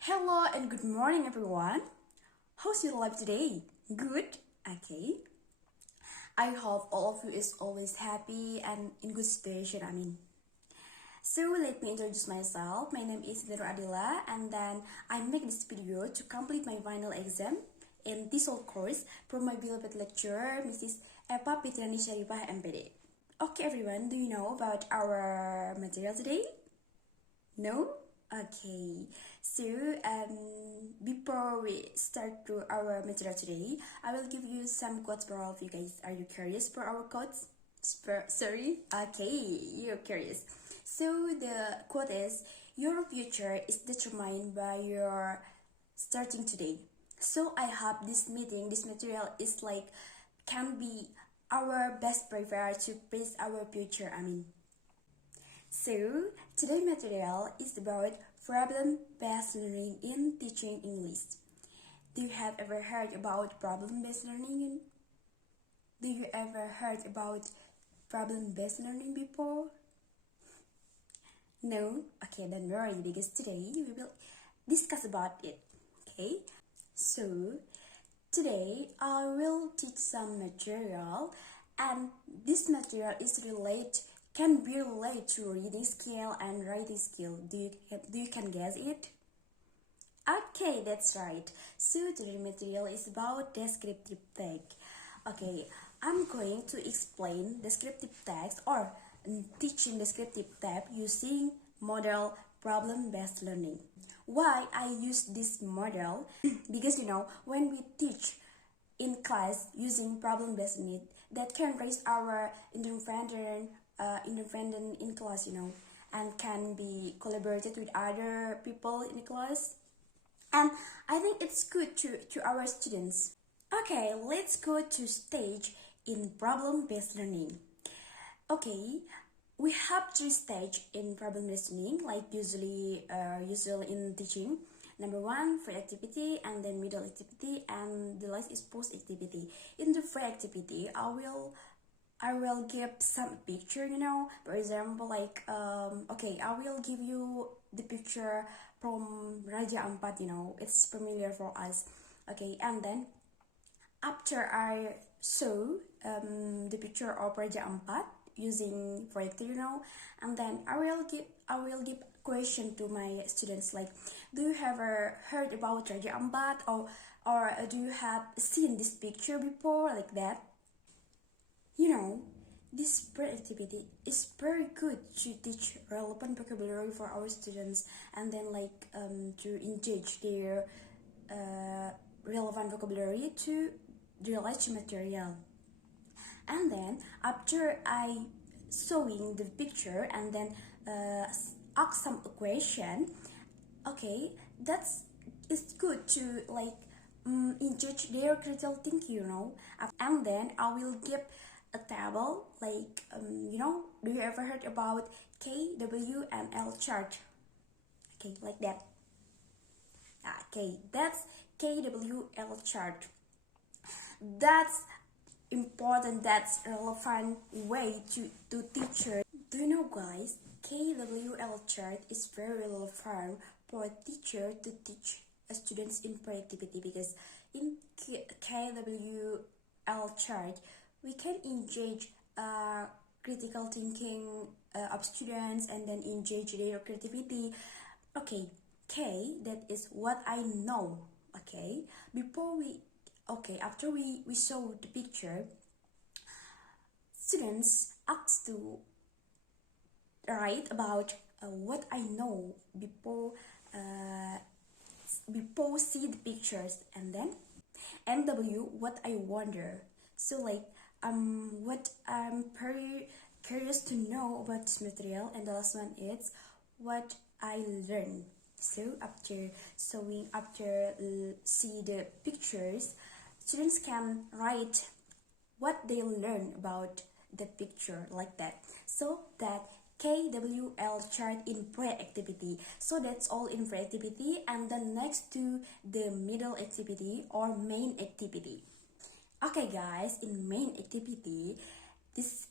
Hello and good morning everyone. How's your life today? Good? Okay. I hope all of you is always happy and in good situation. So let me introduce myself. My name is Siti Nuradilah and then I make this video to complete my final exam in TESOL course from my beloved lecturer, Mrs. Fitriani Syarifah M.Pd. Okay everyone, do you know about our material today? No? Okay, so before we start to our material today, I will give you some quotes for all of you guys. Are you curious for our quotes? Sorry? Okay, you're curious. So the quote is, your future is determined by your starting today. So I hope this material is can be our best prepare to face our future. So, today's material is about problem-based learning in teaching English. Do you have ever heard about problem-based learning? Do you ever heard about problem-based learning before? No? Okay, don't worry, because today we will discuss about it. Okay? So, today I will teach some material, and this material is can be related to reading skill and writing skill. Do you can guess it? Okay, that's right. So today's material is about descriptive text. Okay, I'm going to explain descriptive text or teaching descriptive text using model problem-based learning. Why I use this model? Because when we teach in class using problem-based learning, that can raise our independent in class, and can be collaborated with other people in the class. And I think it's good to our students. Okay, let's go to stage in problem-based learning. Okay, we have 3 stages in problem-based learning, like usually in teaching. Number 1, free activity, and then middle activity, and the last is post activity. In the free activity, I will give some picture, for example, okay, I will give you the picture from Raja Ampat, it's familiar for us. Okay, and then after I show the picture of Raja Ampat using projector, and then I will give question to my students like, do you ever heard about Raja Ampat, or do you have seen this picture before, like that? This pre-activity is very good to teach relevant vocabulary for our students, and then to engage their relevant vocabulary to the lecture material. And then after I showing the picture and then ask some question, okay, it's good to engage their critical thinking, and then I will give a table do you ever heard about K, W, and L chart? Okay, like that. Okay, that's KWL chart. That's important, that's relevant way to teacher. Do you know guys, KWL chart is very relevant for a teacher to teach students in productivity, because in KWL chart we can engage critical thinking of students and then engage their creativity. Okay, K, that is what I know. Okay, after we show the picture, students asked to write about what I know before see the pictures, and then NW, what I wonder. So what I'm very curious to know about this material, and the last one is what I learned. So after see the pictures, students can write what they learn about the picture, like that. So that KWL chart in pre-activity. So that's all in pre-activity, and then next to the middle activity or main activity. Okay guys, in main activity, this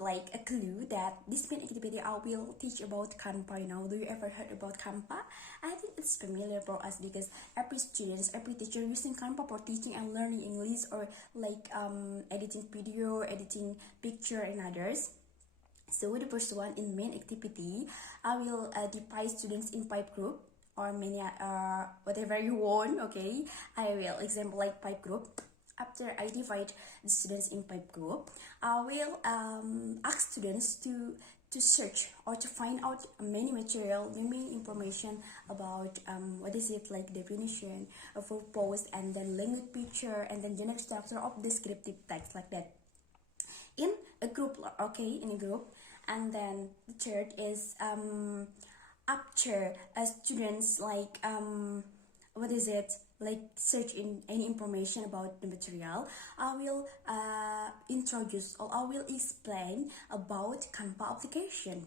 like a clue that this main activity I will teach about Canva. Do you ever heard about Canva? I think it's familiar for us because every students, every teacher using Canva for teaching and learning English, or like editing video, editing picture and others. So the first one, in main activity, I will divide students in 5 group, or many whatever you want. Okay, I will example like 5 group. After I divide the students in 5 group, I will ask students to search or to find out many material, many information about what is it, like definition, full post, and then language picture, and then general structure of descriptive text, like that. In a group, okay, in a group. And then the third is after students like what is it, like search in any information about the material, I will introduce, or I will explain about Canva application.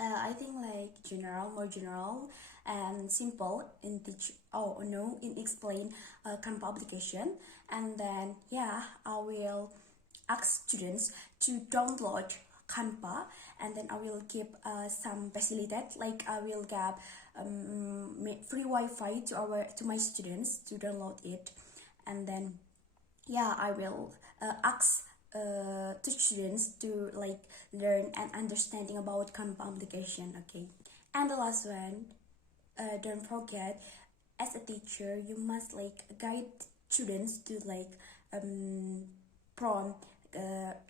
I think like general, more general and simple in teach, in explain Canva application. And then yeah, I will ask students to download Canva, and then I will give some facility, like I will give free Wi-Fi to my students to download it. And then yeah, I will ask to students to like learn and understanding about Canva application. Okay, and the last one, don't forget, as a teacher you must like guide students to like prompt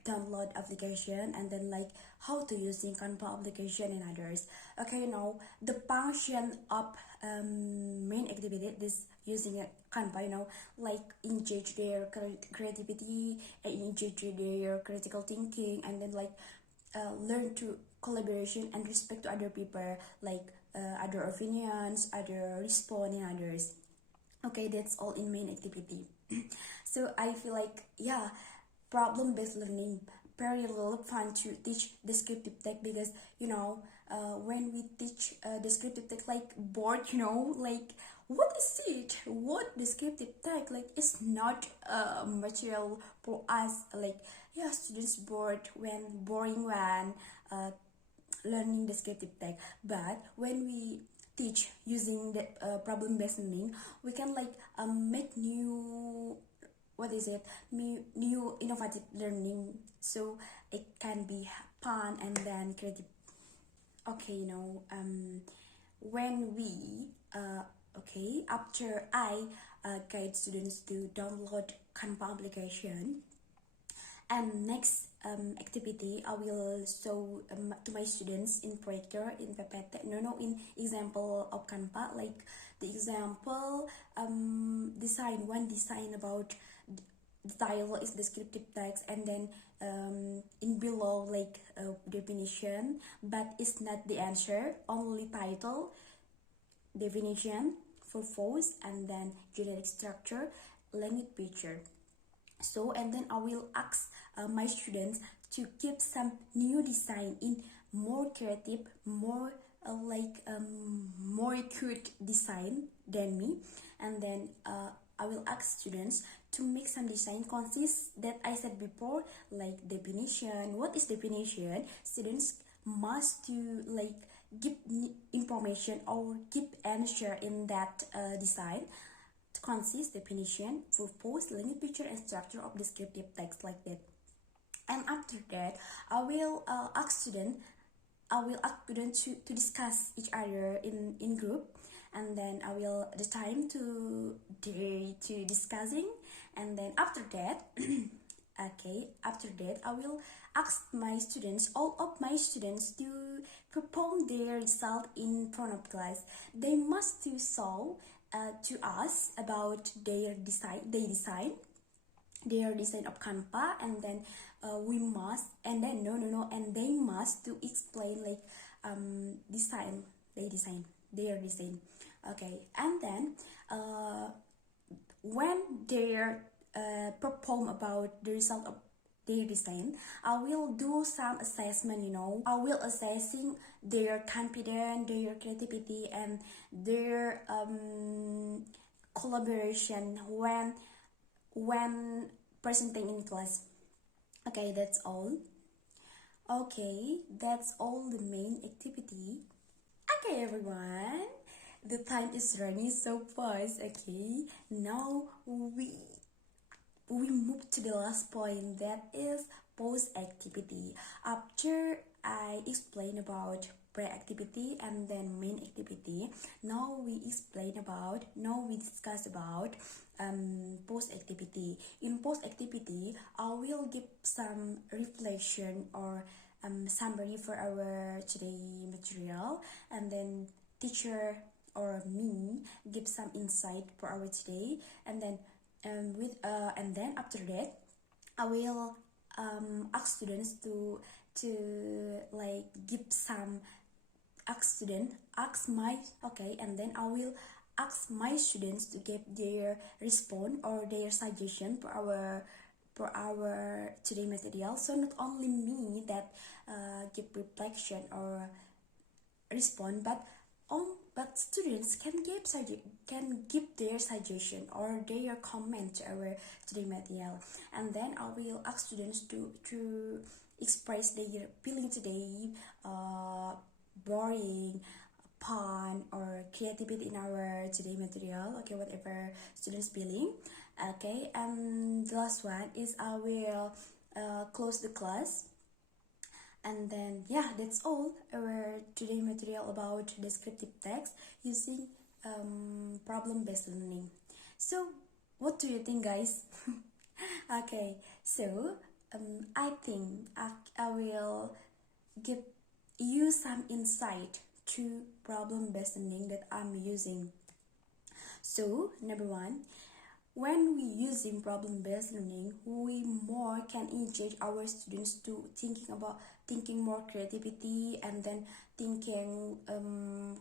download application, and then like how to using Canva application and others. Okay, now the function of main activity, this using Canva, like engage their creativity and engage their critical thinking, and then like learn to collaboration and respect to other people, like other opinions, other responding others. Okay, that's all in main activity. So I feel like yeah, problem-based learning very relevant to teach descriptive text, because when we teach descriptive text like board, like what is it, what descriptive text, like it's not material for us, like yeah, students bored when boring when learning descriptive text. But when we teach using the problem-based learning, we can like make new, what is it, new innovative learning, so it can be fun and then creative. Okay, when we okay, after I guide students to download Canva application, and next activity I will show to my students in projector, in PPT, in example of Canva, like the example design about the title is descriptive text, and then in below like definition, but it's not the answer, only title, definition, purpose, and then generic structure, language picture. So, and then I will ask my students to give some new design in more creative, more more good design than me. And then I will ask students to make some design consists that I said before, like definition. What is definition? Students must to like give information or give answer in that design. Consist, definition, purpose, language picture, and structure of descriptive text, like that. And after that, I will ask students to discuss each other in group, and then I will the time to discussing, and then after that okay, after that I will ask my students, all of my students, to perform their result in front of class. They must to show to us about their design of Canva, and then we must, and then and they must to explain like their design. Okay, and then when they perform about the result of their design, I will do some assessment. I will assessing their confidence, their creativity, and their collaboration when presenting in class. Okay, that's all. Okay, that's all the main activity. Okay, everyone, the time is running so fast. Okay, now we move to the last point, that is post activity. After I explain about pre-activity and then main activity, now we discuss about post activity. In post activity, I will give some reflection or summary for our today material, and then teacher or me give some insight for our today, and then and then after that I will ask students to like give some and then I will ask my students to give their response or their suggestion for our today material. So not only me that give reflection or respond, but students can give their suggestion or their comment to our today material, and then I will ask students to express their feeling today, boring, fun, or creativity in our today material. Okay, whatever students feeling. Okay, and the last one is I will close the class. And then yeah, that's all our today material about descriptive text using problem-based learning. So what do you think, guys? Okay, so I think I will give you some insight to problem-based learning that I'm using. So number one, when we using problem-based learning, we more can engage our students to thinking more creativity, and then thinking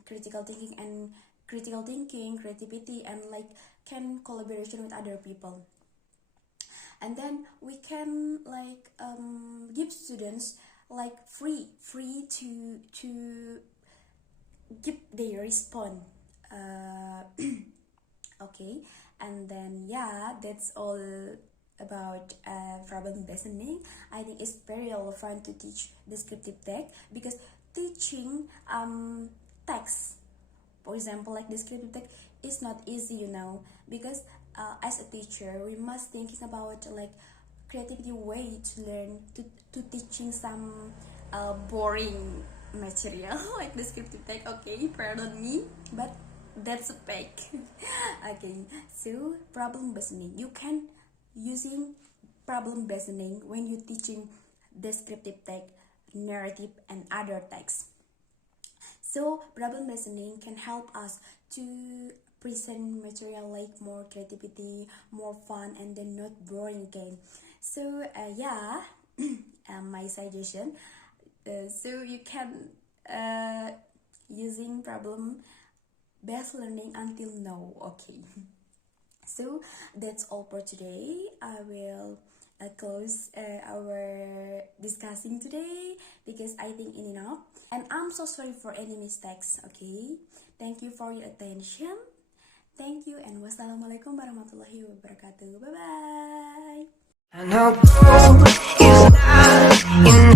critical thinking, creativity, and like can collaboration with other people. And then we can like give students like free to give their response. Okay, and then yeah, that's all about problem-based learning. I think it's very relevant to teach descriptive text, because teaching text, for example, like descriptive text, is not easy, because as a teacher, we must thinking about like creativity way to learn to teaching some boring material like descriptive text. Okay, pardon me, but that's a fact. Okay, so problem-based learning, you can using problem-based learning when you teaching descriptive text, narrative, and other texts. So problem-based learning can help us to present material like more creativity, more fun, and then not boring again. So yeah, my suggestion. So you can using problem-based learning until now. Okay. So that's all for today. I will close our discussing today, because I think enough, and I'm so sorry for any mistakes. Okay, thank you for your attention. Thank you, and wassalamualaikum warahmatullahi wabarakatuh. Bye bye. I know is not